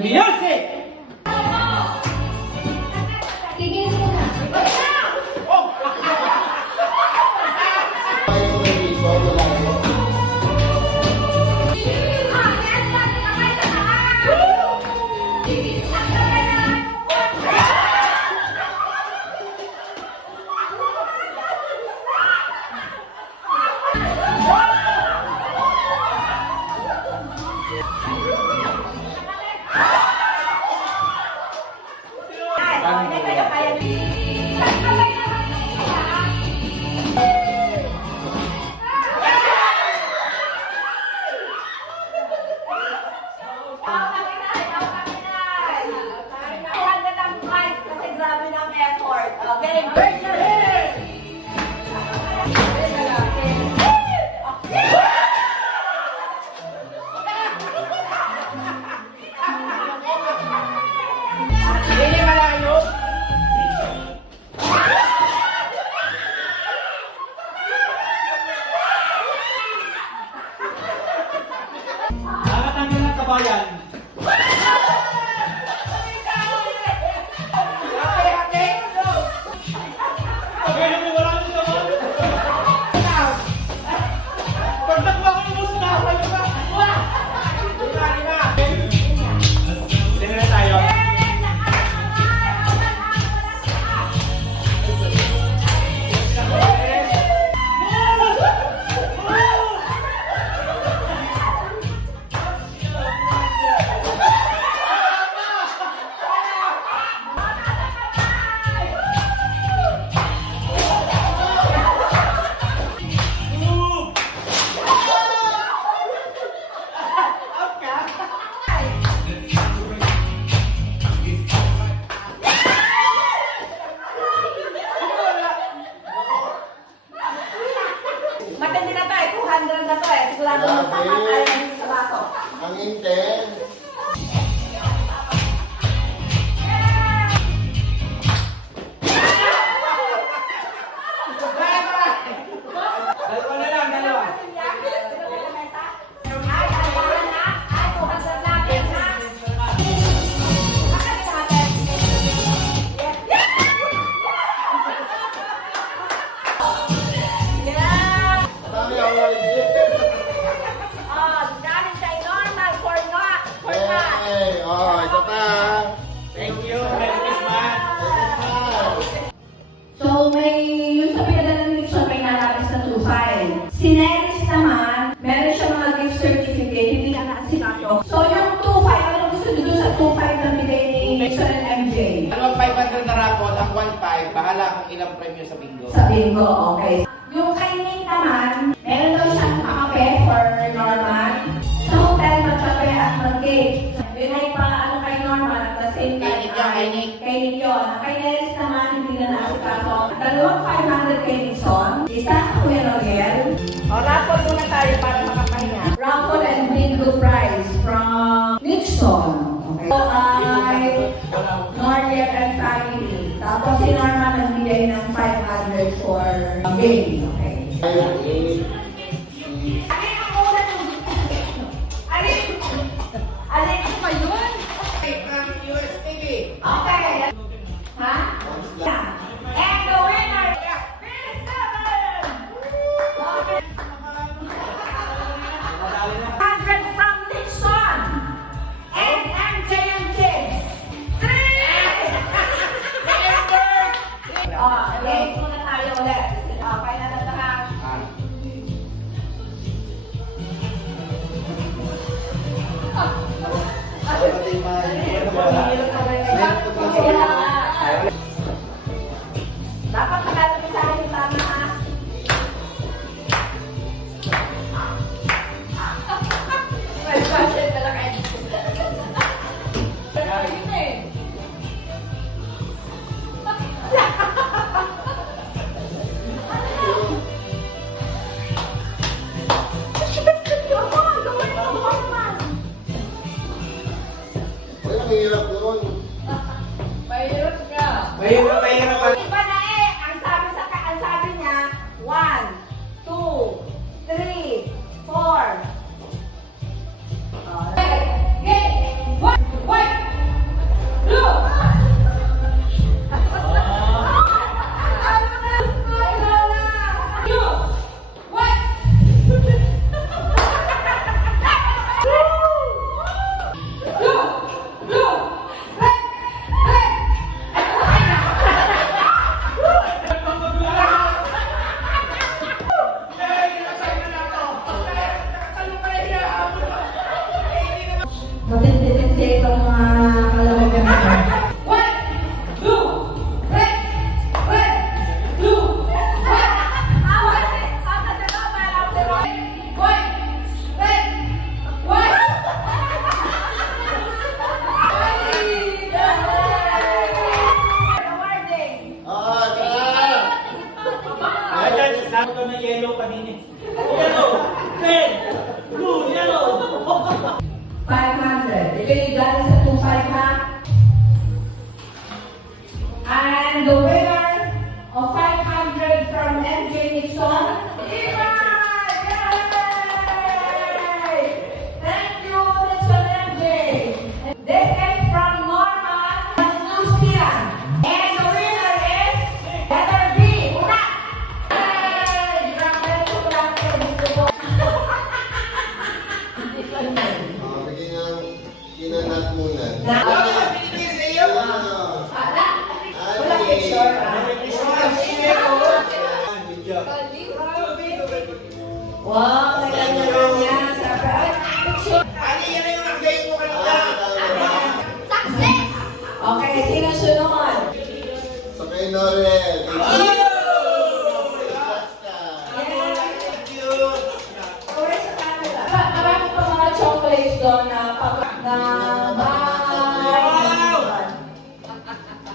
Beyonce! Tigil mo na. Nakatanggal ng kabayan. Okay, wala nyo naman. Pag nagpa ko yung musta, kayo ba? Hindi na tayo. Matindi na to eh, 200 na to eh. Sigurado magpapatayan dito sa baso. Ang intense. Dalawa na lang, dalawa. Dami award din. Hey, oh, ito pa. Thank you. Merry Christmas. So, yung sa pinadala ni Nixon, may nalabas na 2.5. Si Neris naman, meron siya mga gift certificate, hindi na naasikaso. So, yung 2.5, ano gusto nyo dun sa 2.5 na bigay ni Nixon and MJ? Dalawang 500 na rapot, ang 1.5, bahala kung ilang premyo sa bingo. Sa bingo, okay. Yung kay Nick naman, meron daw siyang kakape for Norman. Sa hotel, magkape at mag-cake. Yun ay pa, ano kay Norman, at the same time, Kay Nick yun, kay Nick. Kay Nick yun. Kay Neris naman, hindi na naasikaso. Dalawang 500 kay Nixon, isa sa Kuya Rogel. O, raffle muna tayo para makapahinga. Raffle and bingo prize from Nixon. Okay. So, ay Noriel and family. Tapos si Norman nagbigay ng 500 for game. Okay. Alin ang una nung... Alin ko ba yun? From US TV. Okay. Ha? Yeah. And the winner is Phil 100 from Nixon. And MJ and Kids. 3! Late muna tayo ulit. Okay na na lahat. Dapat nakalabi sa akin yung tama ha. May budget na lang kayo. Yun eh. Walang hirap doon. Mahirap ka. Mahirap. Iba na eh. Ang sabi niya, 1, 2, 3, 4. Okay. One. And the winner of 500 from MJ Nixon, Ivan! Yay! Thank you, Nixon MJ. This is from Norma and Lucia. And the winner is letter B, Una. Yay! Grabe, grabe, gusto ko. Bigyan ng kinanat muna. Binibigay sa iyo. Wala picture. Good job. Wow, kanya-kanya. Sabi, picture. Ano yan na yung nakagay mo kanina? Okay, sino sunod? Sa kay Norel. Thank you. Where's the camera? Marami pa mga chocolates doon na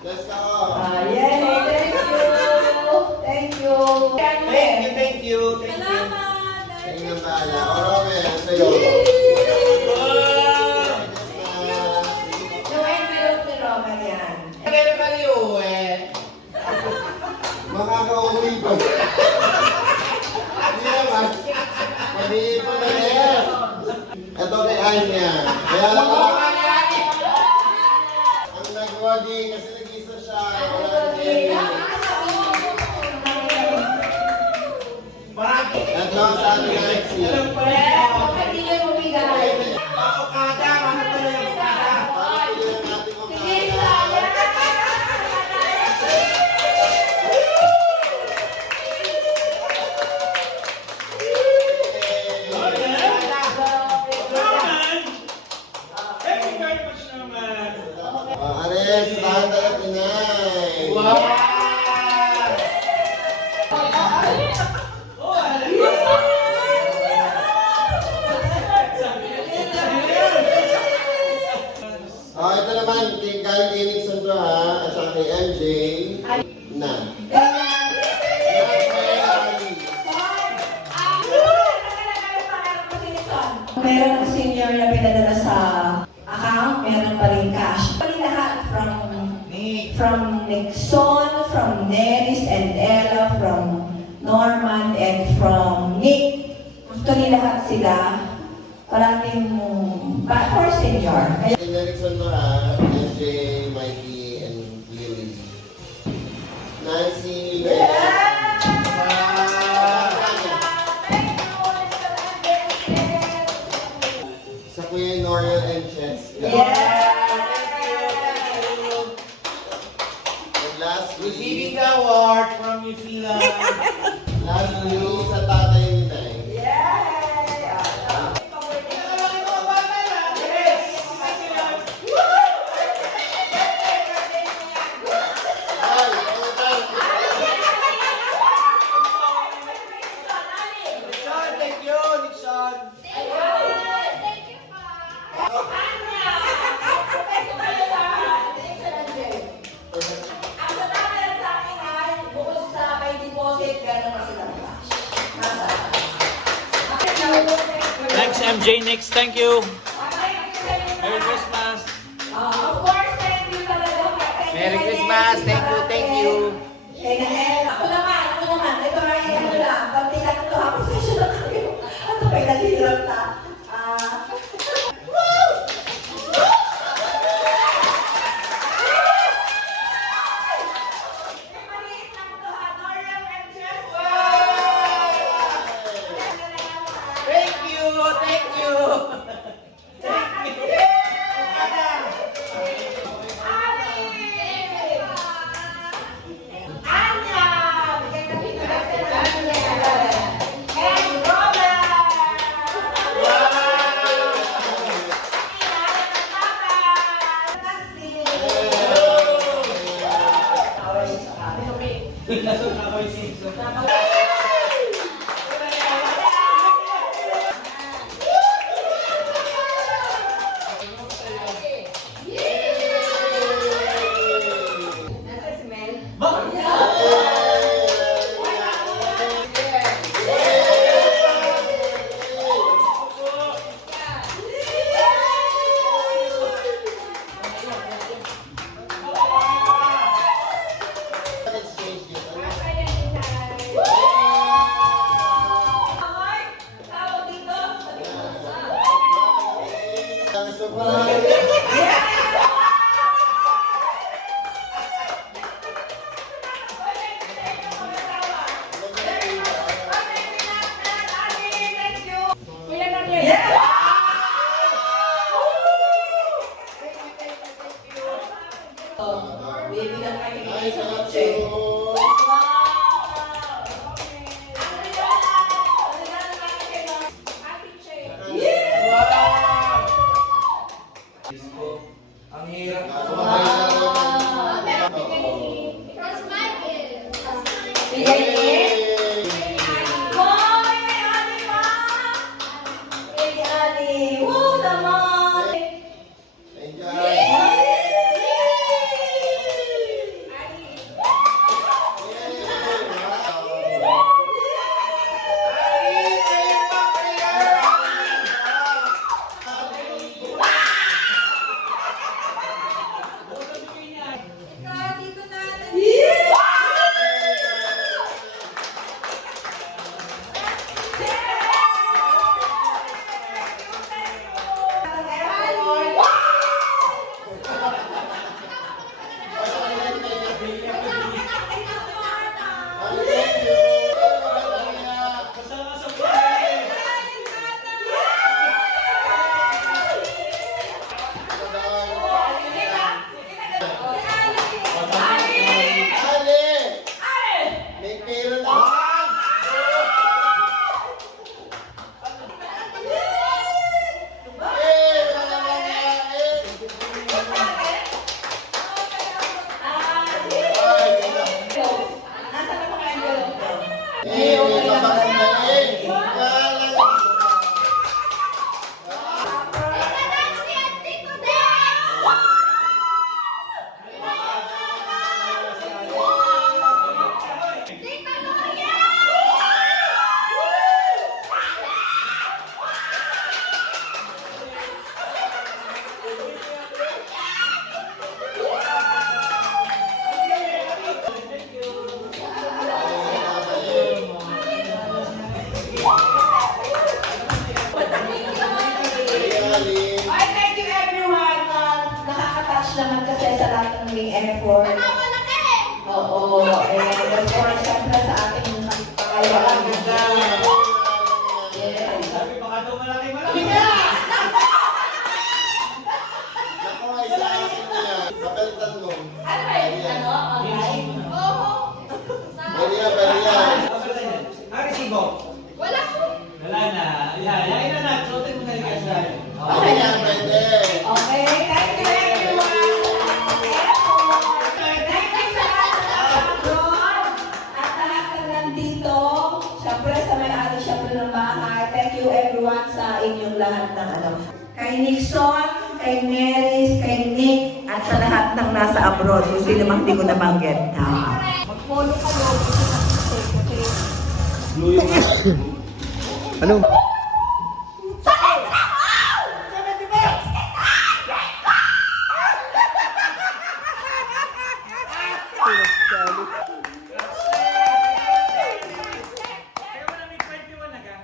Let's go. Yay! Thank you! Thank you! Thank you. Tingin ng bala. O, Romel, sa'yo. Yung envelope ni Roma yan. Kaya na baliw eh. Makakauwi pa. Hindi naman. Maliit pa na yan. Ito kay Anya. Kaya lang ang nagwagi kasi nag-isa siya. Wala na siya. Marami. Ito sa ating Lexi. Hindi niyo bumigay. Okada, ano pala yung okada? Pakipili ang ating Sige, kumakain. Thank you very much naman. Ares, lahat at inay. Wow! Ito naman, kay Kyle Nixon to ha, at saka kay MJ. Na. Meron ng senior na pinadala sa account, meron pa rin cash. Pali lahat from Nixon, from Neris and Ella, from Norman, and from Nick. Actually lahat sila, parating for senior. Kaya Kay Nixon to ha, MJ, Mikey, and Lily. Nancy, sa Kuya Noriel and Cheska. And lastly, Receiving the award from New Zealand. lastly, sa tatay ni Nay. Ay, ano tayo? Nixon, thank you, Nixon. Thanks, MJ. Next, thank you. Merry Christmas. Of course, thank you talaga. Merry Christmas. Thank you. Ako naman. Ito ay ano lang, pati lang ito, ako session na kayo. Ito may nalirap na. Maliit lang ito ha, Noriel and Jess. Thank you. Anya! Bigyan ka dito and Robert! Bibigyan kayo ng Ay, isang sarap check. po. Ang hirap. Bigay ni Boy! Kay Ali! Woo naman! Kasama sa buhay. May pera na. Nasaan na mga envelope ko? Ay, thank you everyone. Nakaka-touch naman kasi sa lahat ng may effort. Oo, and of course, siyempre sa ating pangayaan. Yes. Sabi baka daw malaki. Papalitan mo. Ano ba yun? Ano? Online? Maria, Maria. Resibo. Wala na. Yain na na. Suotin mo na yung ganda. Okay lang, pwede. Okay, thank you everyone. Effort. Thank you sa lahat ng nasa abroad at lahat ng nandito. Siyempre sa may-ari siyempre ng bahay. Thank you everyone sa inyong lahat ng ano. Kay Nixon, kay Neris, kay Nick, at sa lahat ng nasa abroad. Kung sino mang di ko nabanggit. Mag-follow kayo. Ano? Kaya wala may 21 na ka?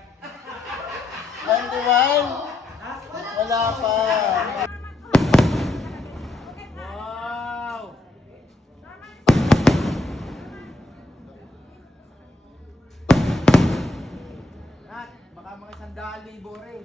21? Wala pa. Wow! Baka mga 100,000 rin.